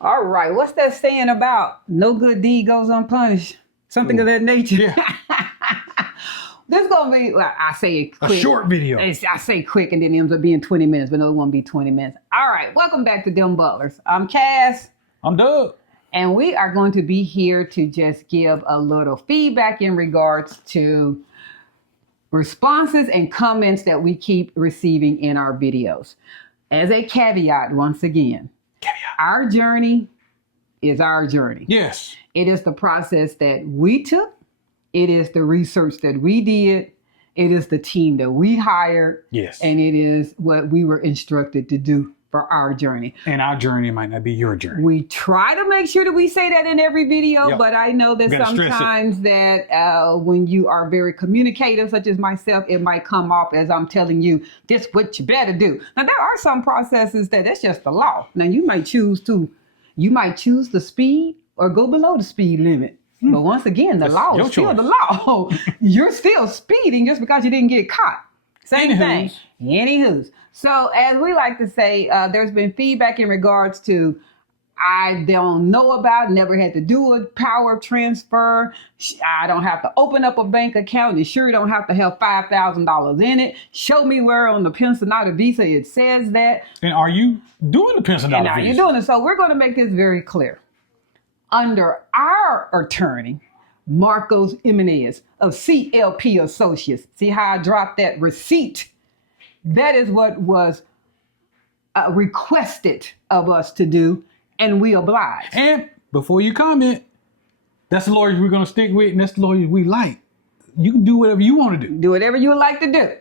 All right. What's that saying about no good deed goes unpunished? Something of that nature. Yeah. This is going to be, well, I say it quick. A short video. I say quick and then it ends up being 20 minutes, but no, it won't be 20 minutes. All right. Welcome back to DemButlers. I'm Cass. I'm Doug. And we are going to be here to just give a little feedback in regards to responses and comments that we keep receiving in our videos. As a caveat, once again, our journey is our journey. Yes. It is the process that we took. It is the research that we did. It is the team that we hired. Yes. And it is what we were instructed to do for our journey. And our journey might not be your journey. We try to make sure that we say that in every video, but I know that sometimes that when you are very communicative, such as myself, it might come off as I'm telling you, this is what you better do. Now, there are some processes that's just the law. Now, you might choose the speed or go below the speed limit. But once again, the law is still the law. You're still speeding just because you didn't get caught. Same thing. Anywho's. So as we like to say, there's been feedback in regards to I don't know about, never had to do a power transfer. I don't have to open up a bank account. You sure don't have to have $5,000 in it. Show me where on the Pensianado visa it says that. And are you doing the Pensianado visa? And are you doing it? So we're going to make this very clear. Under our attorney, Marcos Jimenez of CLP Associates. See how I dropped that receipt? That is what was requested of us to do, and we obliged. And before you comment, that's the lawyers we're going to stick with, and that's the lawyers we like. You can do whatever you want to do. Do whatever you would like to do.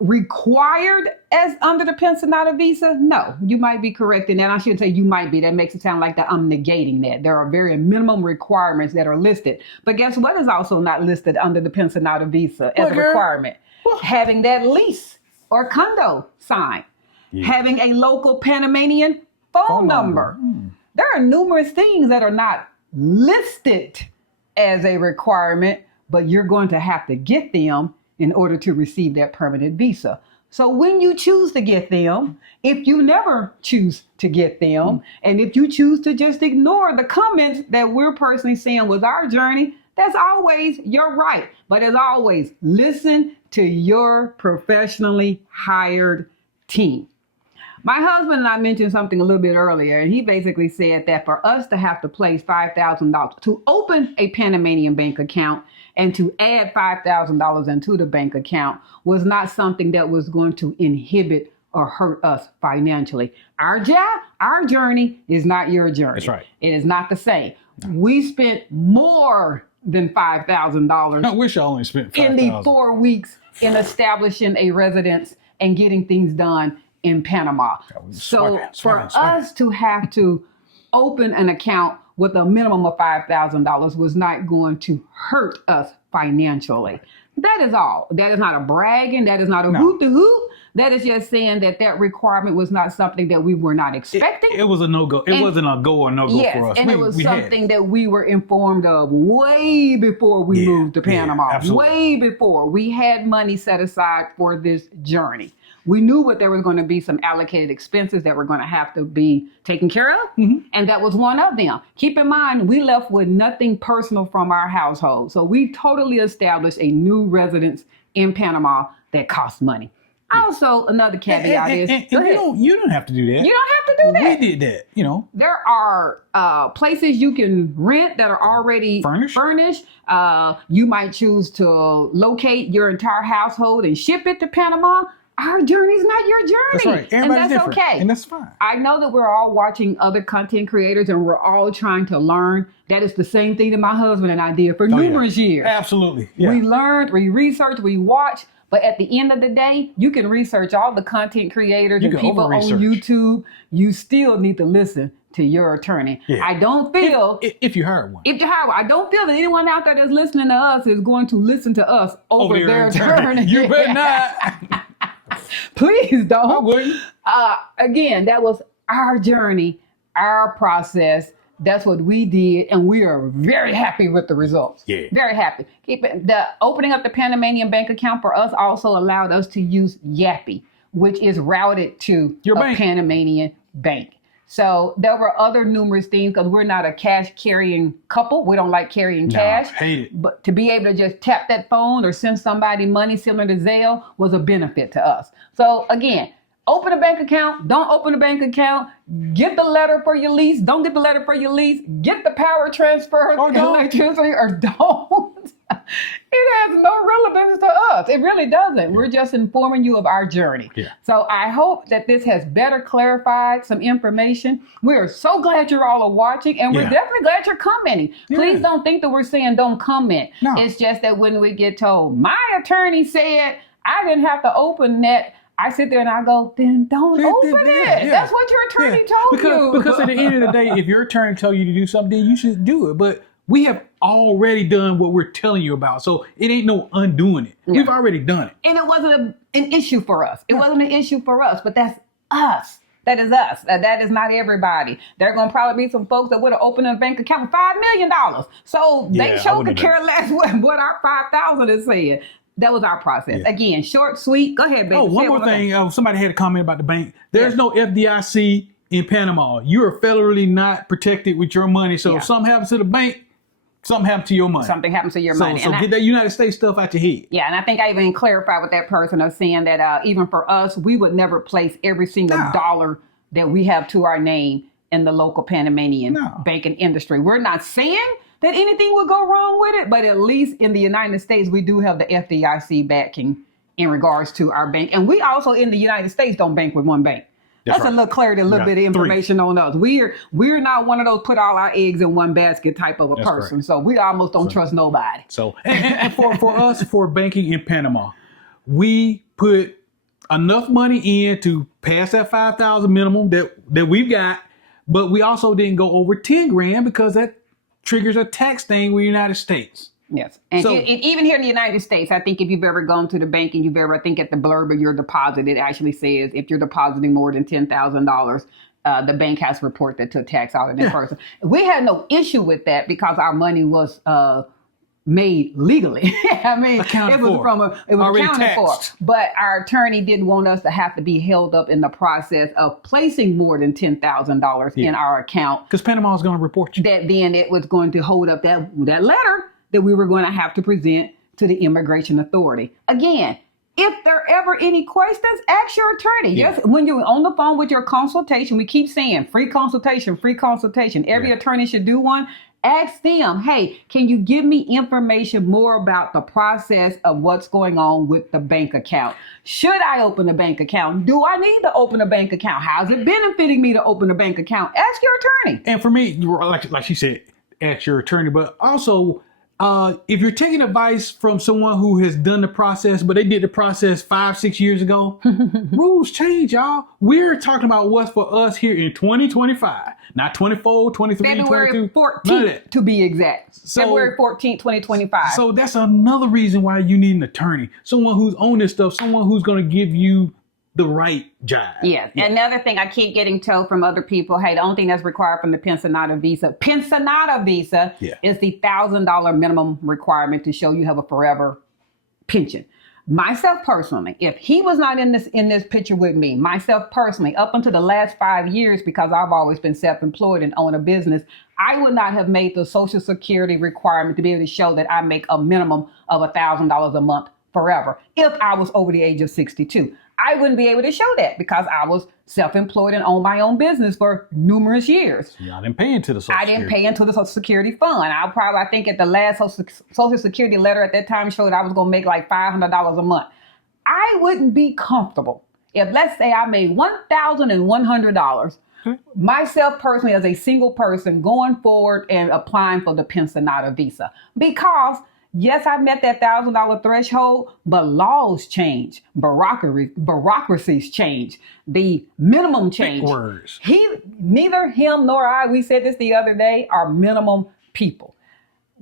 Required as under the Pensianado visa? No, you might be correct in that. I shouldn't say you might be. That makes it sound like that I'm negating that. There are very minimum requirements that are listed. But guess what is also not listed under the Pensianado visa as a requirement? Having that lease or condo signed. Yeah. Having a local Panamanian phone number. There are numerous things that are not listed as a requirement, but you're going to have to get them in order to receive that permanent visa. So when you choose to get them, if you never choose to get them, and if you choose to just ignore the comments that we're personally saying was our journey, that's always your right. But as always, listen to your professionally hired team. My husband and I mentioned something a little bit earlier, and he basically said that for us to have to place $5,000 to open a Panamanian bank account and to add $5,000 into the bank account was not something that was going to inhibit or hurt us financially. Our journey is not your journey. That's right. It is not the same. We spent more than $5,000. I wish I only spent $5,000 in the 4 weeks in establishing a residence and getting things done in Panama. So for us to have to open an account with a minimum of $5,000 was not going to hurt us financially. That is all. That is not a bragging. That is not a hoot-to-hoot. That is just saying that requirement was not something that we were not expecting. It was a no-go. It wasn't a go or no-go for us. And it was something that we were informed of way before we moved to Panama. Way before. We had money set aside for this journey. We knew what there was going to be some allocated expenses that were going to have to be taken care of. And that was one of them. Keep in mind, we left with nothing personal from our household. So we totally established a new residence in Panama that cost money. Also, another caveat is you don't have to do that. You don't have to do that. We did that, There are places you can rent that are already furnished. You might choose to locate your entire household and ship it to Panama. Our journey is not your journey. That's right. Everybody's different. Okay. And that's fine. I know that we're all watching other content creators and we're all trying to learn. That is the same thing that my husband and I did for numerous years. Absolutely. Yeah. We learned, we researched, we watched. But at the end of the day, you can research all the content creators and people on YouTube. You still need to listen to your attorney. Yeah. I don't feel... If you hire one. I don't feel that anyone out there that's listening to us is going to listen to us over their attorney. You better not. Please don't. I wouldn't. Again, that was our journey, our process. That's what we did, and we are very happy with the results. Yeah. Very happy. The opening up the Panamanian bank account for us also allowed us to use Yappy, which is routed to a Panamanian bank. So there were other numerous things because we're not a cash carrying couple. We don't like carrying cash. Hate it. But to be able to just tap that phone or send somebody money similar to Zelle was a benefit to us. So again, open a bank account, don't open a bank account, get the letter for your lease, don't get the letter for your lease, get the power transfer Or don't. electricity or don't. It has no relevance to us. It really doesn't. We're just informing you of our journey. Yeah. So I hope that this has better clarified some information. We are so glad you're all watching, and we're definitely glad you're commenting. Please don't think that we're saying don't comment. No. It's just that when we get told, my attorney said I didn't have to open that, I sit there and I go, then don't open it. Yeah. That's what your attorney told you. Because at the end of the day, if your attorney told you to do something, you should do it. But we have already done what we're telling you about. So it ain't no undoing it. We've already done it. And it wasn't an issue for us. It wasn't an issue for us, but that's us. That is us. That is not everybody. There are going to probably be some folks that would have opened a bank account with $5 million. So they sure could care less what our 5,000 is saying. That was our process. Yeah. Again, short, sweet. Go ahead, baby. Oh, one more thing. Somebody had a comment about the bank. There's no FDIC in Panama. You are federally not protected with your money. So if something happens to the bank, something happens to your money. Something happens to your money. So get that United States stuff out your head. Yeah, and I think I even clarified with that person of saying that even for us, we would never place every single dollar that we have to our name in the local Panamanian banking industry. We're not saying that anything will go wrong with it, but at least in the United States, we do have the FDIC backing in regards to our bank. And we also in the United States don't bank with one bank. That's a little clarity, a little bit of information on us. We're not one of those put all our eggs in one basket type of a person. Correct. So we almost don't trust nobody. So and for us, for banking in Panama, we put enough money in to pass that 5,000 minimum that we've got, but we also didn't go over 10 grand because that triggers a tax thing with the United States. Yes. And even here in the United States, I think if you've ever gone to the bank and you've ever, I think at the blurb of your deposit, it actually says if you're depositing more than $10,000, the bank has to report that to a tax auditing person. We had no issue with that because our money was made legally. I mean, accounted it was accounted for. But our attorney didn't want us to have to be held up in the process of placing more than $10,000 in our account. Because Panama is going to report you. That then it was going to hold up that letter that we were going to have to present to the immigration authority. Again, if there are ever any questions, ask your attorney. Yes, when you're on the phone with your consultation, we keep saying free consultation, free consultation. Every attorney should do one. Ask them, hey, can you give me information more about the process of what's going on with the bank account? Should I open a bank account? Do I need to open a bank account? How's it benefiting me to open a bank account? Ask your attorney. And for me, like she said, ask your attorney, but also if you're taking advice from someone who has done the process, but they did the process 5-6 years ago, rules change, y'all. We're talking about what's for us here in 2025, not 24, 23, February 22. 14th to be exact. So, February 14th, 2025. So that's another reason why you need an attorney, someone who's on this stuff, someone who's going to give you the right jive. Yes. Yeah. Another thing I keep getting told from other people, hey, the only thing that's required from the Pensionado visa is the $1,000 minimum requirement to show you have a forever pension. Myself personally, if he was not in this picture with me, myself personally, up until the last 5 years, because I've always been self-employed and own a business, I would not have made the Social Security requirement to be able to show that I make a minimum of $1,000 a month forever if I was over the age of 62. I wouldn't be able to show that because I was self-employed and owned my own business for numerous years. Yeah, I didn't pay into the Social Security. I didn't pay into the Social Security fund. I think at the last Social Security letter at that time showed I was going to make like $500 a month. I wouldn't be comfortable if, let's say, I made $1,100. Myself personally, as a single person, going forward and applying for the Pensionado visa, because yes, I met that $1,000 threshold, but laws change, bureaucracies change, the minimum change. Big words. Neither him nor I, we said this the other day, are minimum people.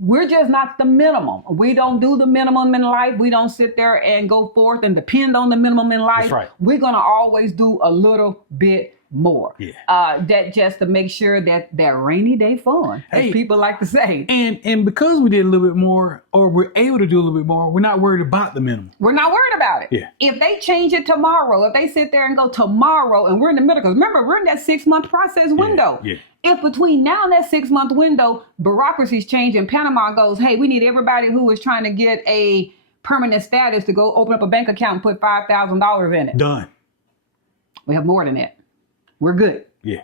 We're just not the minimum. We don't do the minimum in life. We don't sit there and go forth and depend on the minimum in life. That's right. We're going to always do a little bit more. Yeah. That just to make sure that they're rainy day fun, as people like to say. And because we did a little bit more, or we're able to do a little bit more, we're not worried about the minimum. We're not worried about it. Yeah. If they change it tomorrow, if they sit there and go tomorrow, and we're in the middle, because remember, we're in that 6-month process window. Yeah. If between now and that 6-month window, bureaucracy's changed and Panama goes, hey, we need everybody who is trying to get a permanent status to go open up a bank account and put $5,000 in it. Done. We have more than that. We're good. Yeah.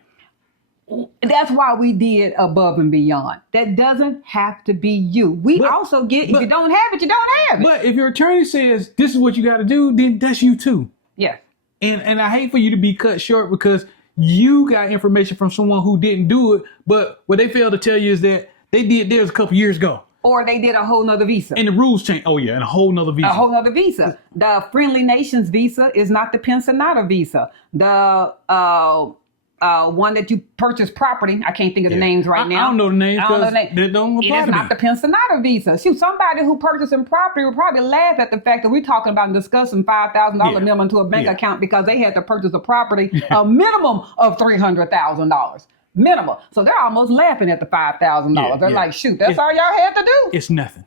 That's why we did above and beyond. That doesn't have to be you. We also get, if you don't have it, you don't have it. But if your attorney says this is what you got to do, then that's you too. Yes. And I hate for you to be cut short because you got information from someone who didn't do it, but what they failed to tell you is that they did theirs a couple years ago. Or they did a whole nother visa. And the rules changed. Oh, yeah, and a whole nother visa. A whole nother visa. The Friendly Nations visa is not the Pensionado visa. The one that you purchase property, I can't think of the names right now. I don't know the names because they don't apply It is not the Pensionado visa. Shoot, somebody who purchasing property would probably laugh at the fact that we're talking about discussing $5,000 minimum to a bank account because they had to purchase a property a minimum of $300,000. Minimum. So they're almost laughing at the $5,000. They're like, shoot, that's all y'all had to do. It's nothing.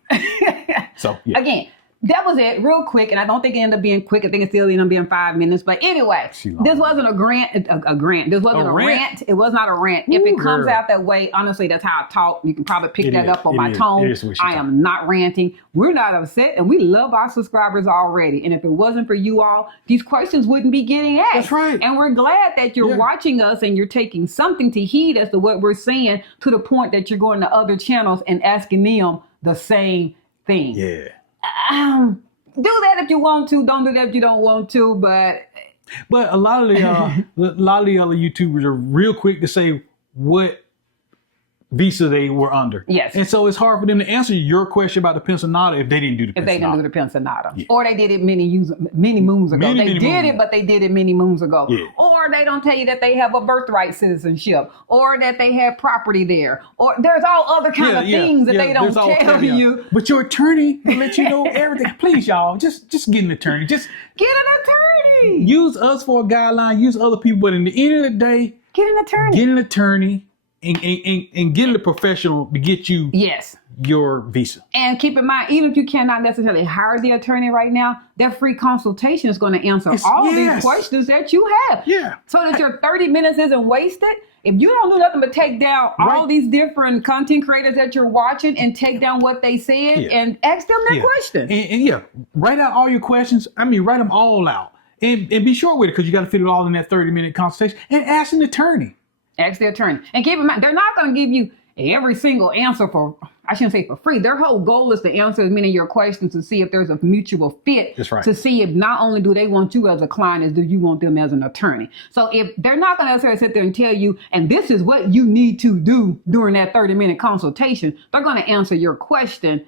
So, again, that was it real quick. And I don't think it ended up being quick. I think it still ended up being 5 minutes. But anyway, this wasn't a grant. This wasn't a rant. It was not a rant. If it comes out that way, honestly, that's how I talk. You can probably pick that up on my tone. I am not ranting. We're not upset. And we love our subscribers already. And if it wasn't for you all, these questions wouldn't be getting asked. That's right. And we're glad that you're watching us and you're taking something to heed as to what we're saying, to the point that you're going to other channels and asking them the same thing. Yeah. Do that if you want to. Don't do that if you don't want to. But a lot of the other YouTubers are real quick to say what visa they were under. Yes. And so it's hard for them to answer your question about the Pensianado if they didn't do the Pensianado. If they didn't do the Pensianado. Or they did it many moons ago. They did it, but they did it many moons ago. Yeah. Or they don't tell you that they have a birthright citizenship. Or that they have property there. Or there's all other kind of things that they don't tell you. But your attorney will let you know everything. Please, y'all, just get an attorney. Just get an attorney. Use us for a guideline. Use other people. But in the end of the day, get an attorney. Get an attorney. And get a professional to get you your visa. And keep in mind, even if you cannot necessarily hire the attorney right now, that free consultation is going to answer all these questions that you have. Yeah. So that your 30 minutes isn't wasted. If you don't do nothing but take down all these different content creators that you're watching and take down what they said and ask them their questions. And write out all your questions. I mean, write them all out. And be short with it because you got to fit it all in that 30-minute consultation. And ask an attorney. Ask the attorney. And keep in mind, they're not going to give you every single answer for, I shouldn't say for free. Their whole goal is to answer as many of your questions to see if there's a mutual fit. That's right. To see if not only do they want you as a client, as do you want them as an attorney. So if they're not going to necessarily sit there and tell you, and this is what you need to do during that 30-minute consultation, they're going to answer your question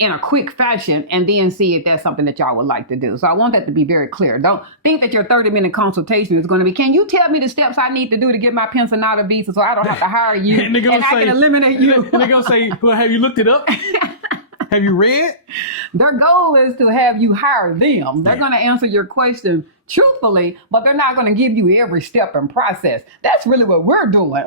in a quick fashion and then see if that's something that y'all would like to do. So I want that to be very clear. Don't think that your 30-minute consultation is going to be, can you tell me the steps I need to do to get my Pensianado visa so I don't have to hire you and I can eliminate you? And they're going to say, well, have you looked it up? Have you read? Their goal is to have you hire them. They're going to answer your question truthfully, but they're not going to give you every step and process. That's really what we're doing.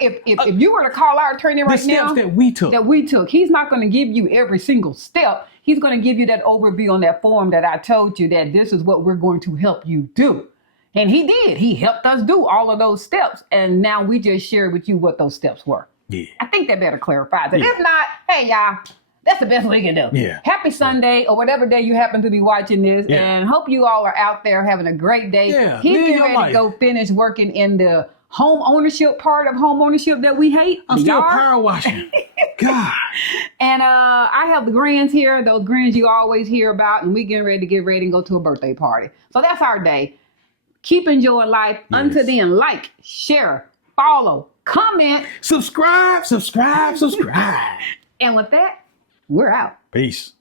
If you were to call our attorney right now, that we took, he's not going to give you every single step. He's going to give you that overview on that form that I told you that this is what we're going to help you do. And he did. He helped us do all of those steps. And now we just shared with you what those steps were. Yeah. I think that better clarifies it. If not, hey, y'all, that's the best we can do. Yeah. Happy Sunday or whatever day you happen to be watching this. And hope you all are out there having a great day. Yeah. He's getting ready to go finish working in the home ownership part of home ownership that we hate. I'm still power washing. God. And I have the grands here, those grands you always hear about, and we getting ready to get ready and go to a birthday party. So that's our day. Keep enjoying life. Yes. Until then, like, share, follow, comment. Subscribe. And with that, we're out. Peace.